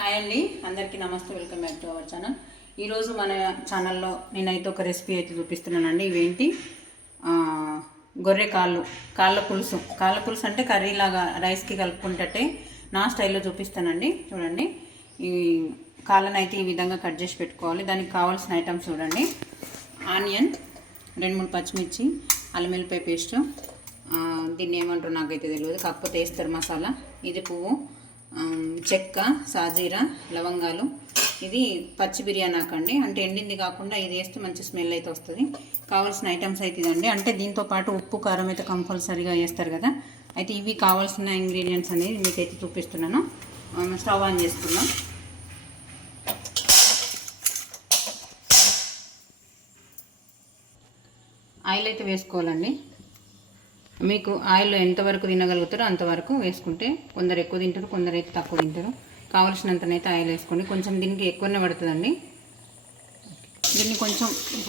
Hi అండి అందరికీ నమస్తే welcome back to our channel. ఈరోజు మన ఛానల్లో నేనైతే ఒక రెసిపీ అయితే చూపిస్తున్నానండి. ఇవేంటి? గొర్రె కాళ్ళు కాళ్ళ పులుసు. కాళ్ళ పులుసు అంటే కర్రీలాగా రైస్కి కలుపుకుంటే నా స్టైల్లో చూపిస్తానండి. చూడండి. ఈ కాళ్ళని అయితే ఈ విధంగా కట్ చేసి పెట్టుకోవాలి. దానికి కావాల్సిన ఐటమ్స్ చూడండి. ఆనియన్ రెండు మూడు పచ్చిమిర్చి అల్లం వెల్లిపాయ పేస్ట్. దీన్ని ఏమంటారు నాకైతే తెలియదు. కాకపోతే వేస్తారు మసాలా. ఇది పువ్వు. చెక్క సాజీరా లవంగాలు. ఇది పచ్చి బిర్యానీ ఆకండి అంటే ఎండింది కాకుండా ఇది వేస్తే మంచి స్మెల్ అయితే వస్తుంది. కావాల్సిన ఐటమ్స్ అయితే ఇదండి. అంటే దీంతో పాటు ఉప్పు కారం అయితే కంపల్సరీగా వేస్తారు కదా. అయితే ఇవి కావాల్సిన ఇంగ్రీడియంట్స్ అనేది మీకైతే చూపిస్తున్నాను. స్టవ్ ఆన్ చేసుకుందాం. ఆయిల్ అయితే వేసుకోవాలండి. మీకు ఆయిల్ ఎంతవరకు తినగలుగుతారో అంతవరకు వేసుకుంటే కొందరు ఎక్కువ తింటారు కొందరు అయితే తక్కువ తింటారు. కావలసినంతనైతే ఆయిల్ వేసుకోండి. కొంచెం దీనికి ఎక్కువనే పడుతుందండి. దీన్ని కొంచెం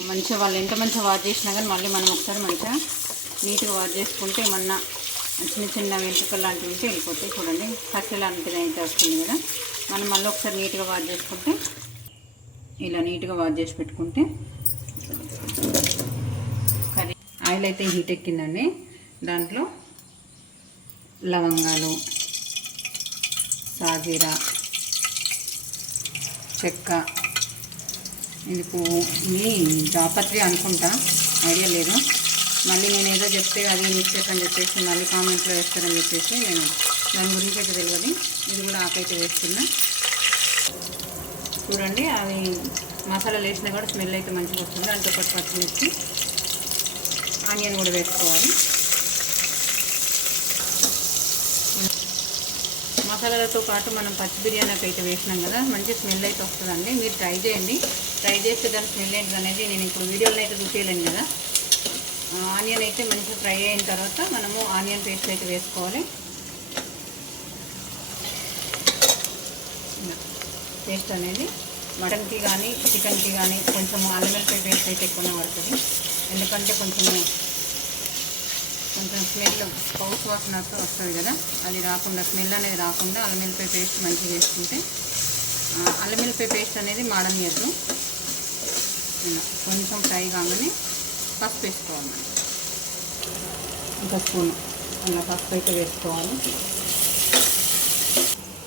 మంచిగా వాళ్ళు ఎంత మంచిగా వాష్ చేసినా కానీ మళ్ళీ మనం ఒకసారి మంచిగా నీట్గా వాష్ చేసుకుంటే ఏమన్నా చిన్న చిన్న వెంట్రుకలు లాంటివి ఉంటే వెళ్ళిపోతాయి. చూడండి. కట్టె లాంటిది అయితే వస్తుంది కదా. మనం మళ్ళీ ఒకసారి నీట్గా వాష్ చేసుకుంటే ఇలా నీట్గా వాష్ చేసి పెట్టుకుంటే కర్రీ ఆయిల్ అయితే హీట్ ఎక్కిందండి. దాంట్లో లవంగాలు సాజీరా చెక్క ఇది పువ్వు. మీ జాపత్రి అనుకుంటా. ఐడియా లేదు. మళ్ళీ నేను ఏదో చెప్తే అది మిస్టేక్ అని చెప్పేసి మళ్ళీ కామెంట్లో వేస్తారని చెప్పేసి నేను దాని గురించి అయితే తెలియదు. ఇది కూడా ఆకైతే వేస్తున్నా. చూడండి అవి మసాలాలు వేసినా కూడా స్మెల్ అయితే మంచిగా వస్తుంది. అంటే ఒకటి పచ్చిమిర్చి ఆనియన్ కూడా వేసుకోవాలి. మసాలాలతో పాటు మనం పచ్చి బిర్యానీకి అయితే వేసినాం కదా మంచి స్మెల్ అయితే వస్తుందండి. మీరు ట్రై చేయండి. ట్రై చేస్తే దాని స్మెల్ ఏంటి అనేది నేను ఇప్పుడు వీడియోలో అయితే చూపించలేను కదా. ఆనియన్ అయితే మంచిగా ఫ్రై అయిన తర్వాత మనము ఆనియన్ పేస్ట్ అయితే వేసుకోవాలి. పేస్ట్ అనేది మటన్కి కానీ చికెన్కి కానీ కొంచెం అల్లం వెల్లిపాయ పేస్ట్ అయితే ఎక్కువనే పడుతుంది ఎందుకంటే కొంచెం కొంచెం స్మెల్ హౌస్ వాసన వస్తుంది కదా అది రాకుండా స్మెల్ అనేది రాకుండా అల్లం పేస్ట్ మంచిగా వేసుకుంటే ఆ, అల్లం పేస్ట్ అనేది మాడనియద్దు. కొంచెం ఫ్రై కాగానే పసుపు వేసుకోవాలి. ఒక స్పూన్ అలా పసుపు అయితే వేసుకోవాలి.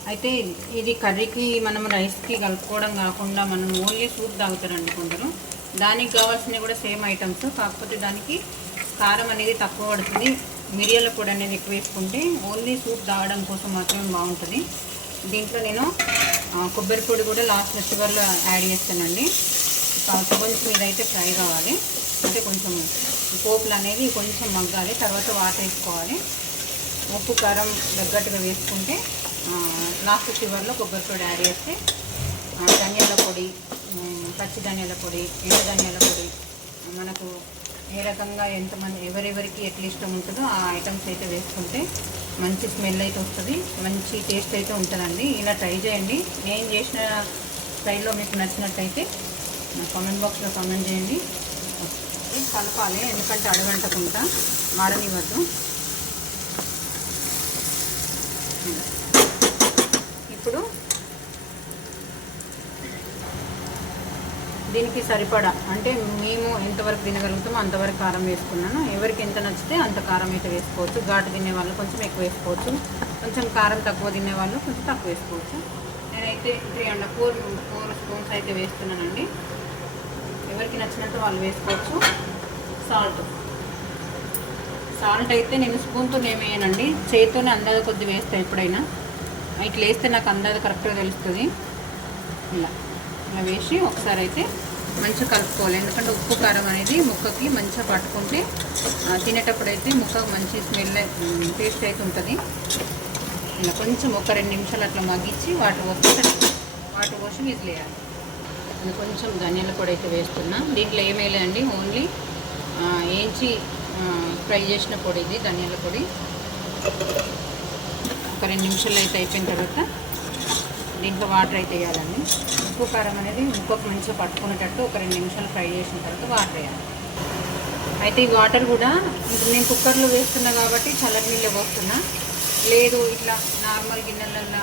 అయితే ఇది కర్రీకి మనం రైస్కి కలుపుకోవడం కాకుండా మనం ఓన్లీ సూప్ తాగుతారండి కొందరు దానికి కావాల్సినవి కూడా సేమ్ ఐటమ్స్ కాకపోతే దానికి కారం అనేది తక్కువ పడుతుంది. మిరియాల పొడి అనేది ఎక్కువ వేసుకుంటే ఓన్లీ సూప్ తాగడం కోసం మాత్రమే బాగుంటుంది. దీంట్లో నేను కొబ్బరి పొడి కూడా లాస్ట్ చివరిలో యాడ్ చేస్తానండి. కొంచెం ఇదైతే ఫ్రై కావాలి. అంటే కొంచెం పోపులు అనేది కొంచెం మగ్గాలి. తర్వాత వాటర్ వేసుకోవాలి. ఉప్పు కారం తగ్గట్టుగా వేసుకుంటే లాస్ట్ చివరిలో కొబ్బరి పొడి యాడ్ చేస్తే ధనియాల పొడి పచ్చి ధనియాల పొడి ఎండు ధనియాల పొడి మనకు ఏ రకంగా ఎంతమంది ఎవరెవరికి ఎట్లా ఇష్టం ఉంటుందో ఆ ఐటమ్స్ అయితే వేసుకుంటే మంచి స్మెల్ అయితే వస్తుంది మంచి టేస్ట్ అయితే ఉంటుందండి. ఇలా ట్రై చేయండి. నేను చేసిన స్టైల్లో మీకు నచ్చినట్టయితే నా కామెంట్ బాక్స్లో కామెంట్ చేయండి. కలపాలి. ఎందుకంటే అడగంటకుండా మాడనివ్వద్దు ఇప్పుడు దీనికి సరిపడా. అంటే మేము ఎంతవరకు తినగలుగుతామో అంతవరకు కారం వేసుకున్నాను. ఎవరికి ఎంత నచ్చితే అంత కారం అయితే వేసుకోవచ్చు. ఘాటు తినే వాళ్ళు కొంచెం ఎక్కువ వేసుకోవచ్చు. కొంచెం కారం తక్కువ తినే వాళ్ళు కొంచెం తక్కువ వేసుకోవచ్చు. నేనైతే three and four four spoons అయితే వేస్తున్నానండి. ఎవరికి నచ్చినంత వాళ్ళు వేసుకోవచ్చు. సాల్ట్. సాల్ట్ అయితే నేను స్పూన్తో ఏమేయనండి చేతితోనే అందాజ కొద్ది వేస్తాను ఎప్పుడైనా. ఇట్లా వేస్తే నాకు అందాజ కరెక్ట్గా తెలుస్తుంది. ఇలా. ఇలా వేసి ఒకసారి అయితే మంచిగా కలుపుకోవాలి. ఎందుకంటే ఉప్పు కారం అనేది ముక్కకి మంచిగా పట్టుకుంటే తినేటప్పుడు అయితే ముక్క మంచి స్మెల్ టేస్ట్ అయితే ఉంటుంది. ఇలా కొంచెం ఒక రెండు నిమిషాలు అట్లా మగ్గించి వాటర్ పోసి వాటర్ పోసి విసిలేయాలి కొంచెం ధనియాల పొడి అయితే వేస్తున్నా. దీంట్లో ఏమేలేదండి ఓన్లీ వేయించి ఫ్రై చేసిన పొడి ఇది ధనియాల పొడి. ఒక రెండు నిమిషాలు అయితే అయిపోయిన తర్వాత దీంట్లో వాటర్ అయితే వేయాలండి. ఉప్పు కారం అనేది ఇంకొక మంచిగా పట్టుకునేటట్టు ఒక రెండు నిమిషాలు ఫ్రై చేసిన తర్వాత వాటర్ వేయాలి. అయితే ఈ వాటర్ కూడా ఇప్పుడు నేను కుక్కర్లో వేస్తున్నా కాబట్టి చల్లటి నీళ్ళే పోస్తున్నా. లేదు ఇట్లా నార్మల్ గిన్నెలల్లో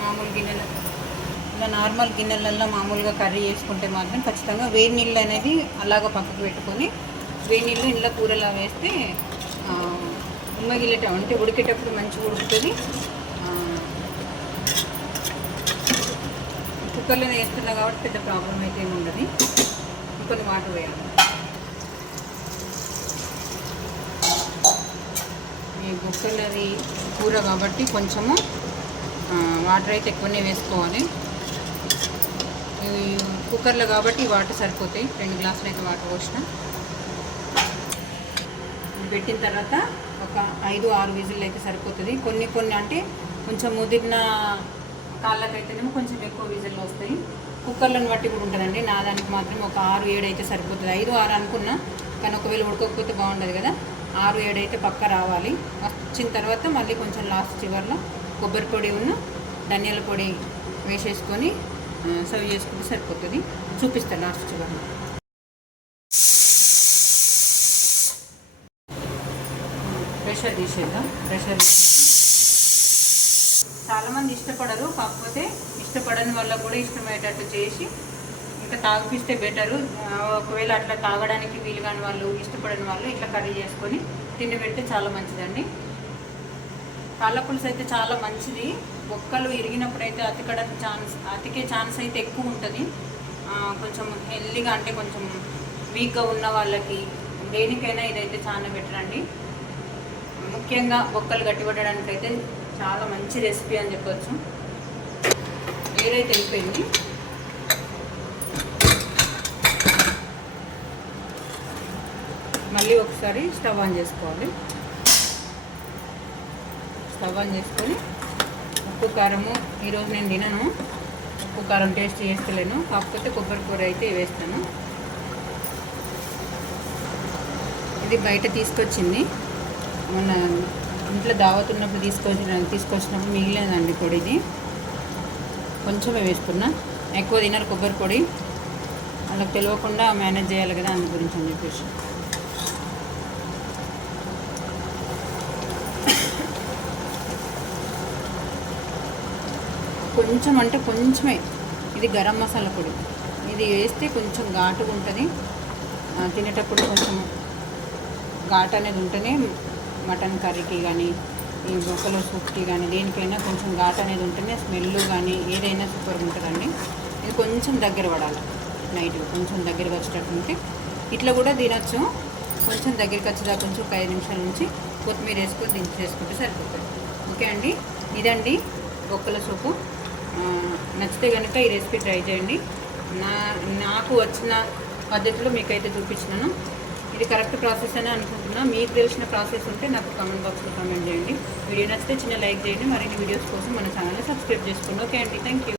మామూలు గిన్నెలు ఇలా నార్మల్ గిన్నెలల్లో మామూలుగా కర్రీ చేసుకుంటే మాత్రం ఖచ్చితంగా వేడి నీళ్ళు అనేది అలాగ పక్కకు పెట్టుకొని వేడి నీళ్ళు ఇంట్లో కూరలా వేస్తే ఆ, ఉమ్మగిలేట అంటే ఉడికేటప్పుడు మంచిగా ఉడుకుతుంది. కుక్కర్లో వేస్తున్నా కాబట్టి పెద్ద ప్రాబ్లం అయితే ఏమి ఉండదు. కొన్ని వాటర్ వేయాలి. ఈ కుక్కర్లది కూర కాబట్టి కొంచెము వాటర్ అయితే ఎక్కువనే వేసుకోవాలి. కుక్కర్లో కాబట్టి వాటర్ సరిపోతాయి. రెండు గ్లాసులు అయితే వాటర్ పోసిన. పెట్టిన తర్వాత ఒక ఐదు ఆరు విజిల్ అయితే సరిపోతుంది. కొన్ని కొన్ని అంటే కొంచెం ముదిరిన కాళ్ళకైతేనేమో కొంచెం ఎక్కువ విజిల్లు వస్తాయి. కుక్కర్లను బట్టి కూడా ఉంటుందండి. నా దానికి మాత్రం ఒక ఆరు ఏడు అయితే సరిపోతుంది. ఐదు ఆరు అనుకున్నా కానీ ఒకవేళ ఉడకకపోతే బాగుండదు కదా. ఆరు ఏడు అయితే పక్క రావాలి. వచ్చిన తర్వాత మళ్ళీ కొంచెం లాస్ట్ చివరిలో కొబ్బరి పొడి ఉన్న ధనియాల పొడి వేసేసుకొని సర్వ్ చేసుకుంటే సరిపోతుంది. చూపిస్తాను లాస్ట్ చివరిలో. ప్రెషర్ తీసేద్దాం. ప్రెషర్ చాలామంది ఇష్టపడరు కాకపోతే ఇష్టపడని వల్ల కూడా ఇష్టమయ్యేటట్టు చేసి ఇంకా తాగిపిస్తే బెటరు. ఒకవేళ అట్లా తాగడానికి వీలు కాని వాళ్ళు ఇష్టపడని వాళ్ళు ఇట్లా కర్రీ చేసుకొని తిండి పెడితే చాలా మంచిదండి. కాళ్ళ పులుసు అయితే చాలా మంచిది. ఒక్కలు ఇరిగినప్పుడైతే అయితే అతికడానికి ఛాన్స్ అతికే ఛాన్స్ అయితే ఎక్కువ ఉంటుంది. కొంచెం హెల్దీగా అంటే కొంచెం వీక్గా ఉన్న వాళ్ళకి దేనికైనా ఇదైతే చాలా బెటర్ అండి. ముఖ్యంగా బొక్కలు గట్టిపడడానికి అయితే చాలా మంచి రెసిపీ అని చెప్పొచ్చు. ఏదైతే అయిపోయింది మళ్ళీ ఒకసారి స్టవ్ ఆన్ చేసుకోవాలి. స్టవ్ ఆన్ చేసుకొని ఉప్పు కారము ఈరోజు నేను తినను. ఉప్పు కారం టేస్ట్ చేస్తలేను. కాకపోతే కొబ్బరి కూర అయితే వేస్తాను. ఇది బయట తీసుకొచ్చింది. మొన్న ఇంట్లో దావత్ ఉన్నప్పుడు తీసుకొచ్చిన తీసుకొచ్చినప్పుడు మిగిలినదండి పొడి ఇది. కొంచెమే వేసుకున్నా. ఎక్కువ తినరు కొబ్బరి పొడి. వాళ్ళకి తెలియకుండా మేనేజ్ చేయాలి కదా అందు గురించి అని చెప్పేసి. కొంచెం అంటే కొంచెమే. ఇది గరం మసాలా పొడి. ఇది వేస్తే కొంచెం ఘాటుగా ఉంటుంది. తినేటప్పుడు కొంచెం ఘాట్ అనేది ఉంటేనే మటన్ కర్రీకి కానీ ఈ బొక్కలో సూప్కి కానీ దేనికైనా కొంచెం ఘాట్ అనేది ఉంటేనే స్మెల్ కానీ ఏదైనా సూపర్గా ఉంటుందండి. ఇది కొంచెం దగ్గర పడాలి. నైట్ కొంచెం దగ్గర వచ్చేటట్టు ఉంటే ఇట్లా కూడా తినొచ్చు. కొంచెం దగ్గరికి వచ్చేదా కొంచెం ఒక ఐదు నిమిషాల నుంచి కొత్తిమీర వేసుకొని దించేసుకుంటే సరిపోతుంది. ఓకే అండి? ఇదండి బొక్కల సూపు. నచ్చితే కనుక ఈ రెసిపీ ట్రై చేయండి. నా నాకు వచ్చిన పద్ధతిలో మీకైతే చూపించినాను. ఇది కరెక్ట్ ప్రాసెస్ అని అనుకుంటున్నా. మీకు తెలిసిన ప్రాసెస్ ఉంటే నాకు కామెంట్ బాక్స్లో కామెంట్ చేయండి. వీడియో నచ్చితే చిన్న లైక్ చేయండి. మరిన్ని వీడియోస్ కోసం మన ఛానల్ని సబ్స్క్రైబ్ చేసుకోండి. ఓకే అండి. Thank you